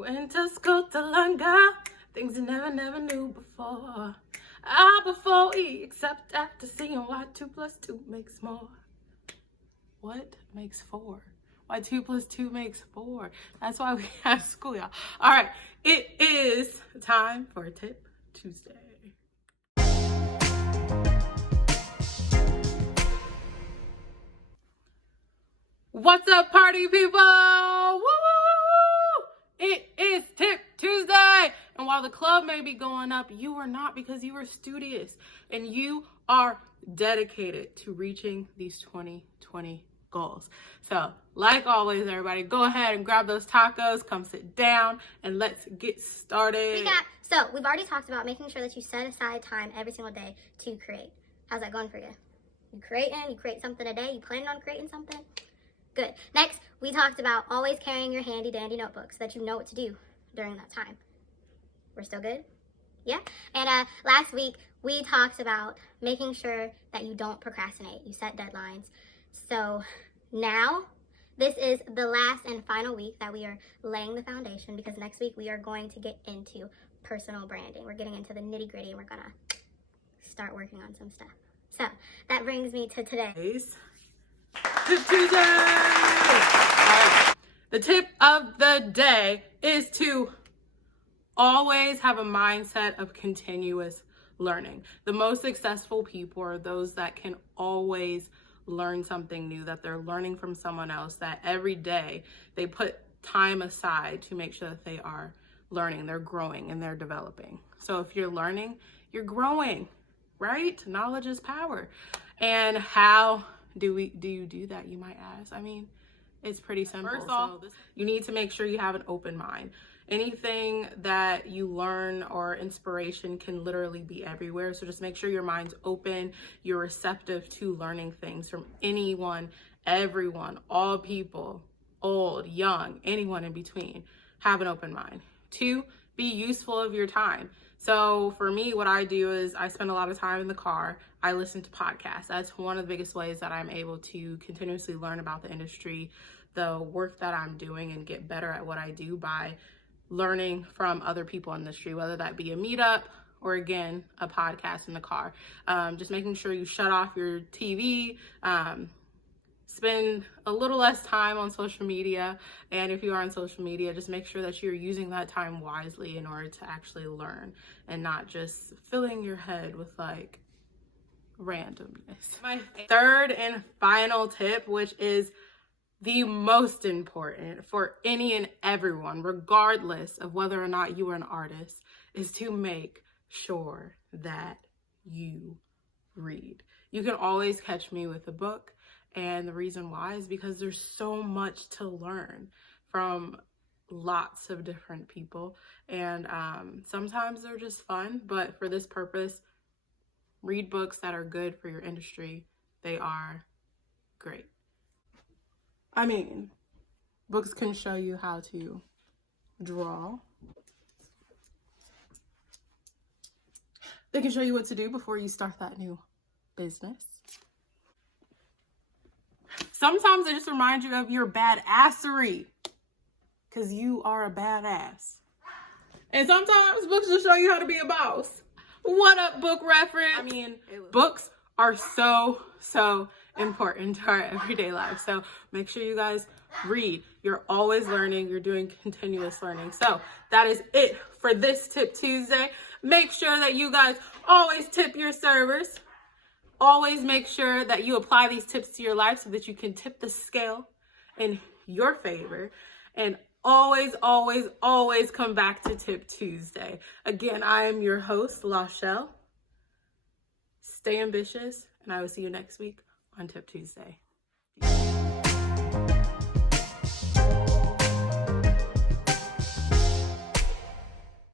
Went to school to learn, girl, things you never knew before. Before we except after seeing why 2 plus 2 makes more. What makes 4? Why 2 plus 2 makes 4? That's why we have school, y'all. All right, it is time for Tip Tuesday. What's up, party people? Woo! It is Tip Tuesday. And while the club may be going up, you are not, because you are studious and you are dedicated to reaching these 2020 goals. So, like always, everybody, go ahead and grab those tacos, come sit down, and let's get started. So, we've already talked about making sure that you set aside time every single day to create. How's that going for you? You create something a day? You planning on creating something? Good. Next, we talked about always carrying your handy dandy notebook so that you know what to do during that time. We're still good? Yeah? And last week, we talked about making sure that you don't procrastinate. You set deadlines. So now, this is the last and final week that we are laying the foundation, because next week we are going to get into personal branding. We're getting into the nitty gritty and we're going to start working on some stuff. So that brings me to today. Tip Tuesday! Right. The tip of the day is to always have a mindset of continuous learning. The most successful people are those that can always learn something new, that they're learning from someone else, that every day they put time aside to make sure that they are learning, they're growing, and they're developing. So if you're learning, you're growing, right? Knowledge is power. And how do you do that, you might ask? I mean, it's pretty simple. First off, you need to make sure you have an open mind. Anything that you learn or inspiration can literally be everywhere. So just make sure your mind's open, you're receptive to learning things from anyone, everyone, all people, old, young, anyone in between. Have an open mind. 2, be useful of your time. So for me, what I do is I spend a lot of time in the car. I listen to podcasts. That's one of the biggest ways that I'm able to continuously learn about the industry, the work that I'm doing, and get better at what I do by learning from other people in the industry, whether that be a meetup or, again, a podcast in the car. Just making sure you shut off your TV, spend a little less time on social media, and if you are on social media, just make sure that you're using that time wisely in order to actually learn and not just filling your head with like randomness. My third and final tip, which is the most important for any and everyone, regardless of whether or not you are an artist, is to make sure that you read. You can always catch me with a book. And the reason why is because there's so much to learn from lots of different people. And sometimes they're just fun, but for this purpose, read books that are good for your industry. They are great. I mean, books can show you how to draw. They can show you what to do before you start that new business. Sometimes they just remind you of your badassery, because you are a badass. And sometimes books just show you how to be a boss. What up, book reference? I mean, books are so important to our everyday life. So make sure you guys read. You're always learning. You're doing continuous learning. So that is it for this Tip Tuesday. Make sure that you guys always tip your servers. Always make sure that you apply these tips to your life so that you can tip the scale in your favor. And always come back to Tip Tuesday. Again, I am your host, Lachelle. Stay ambitious, and I will see you next week on Tip Tuesday.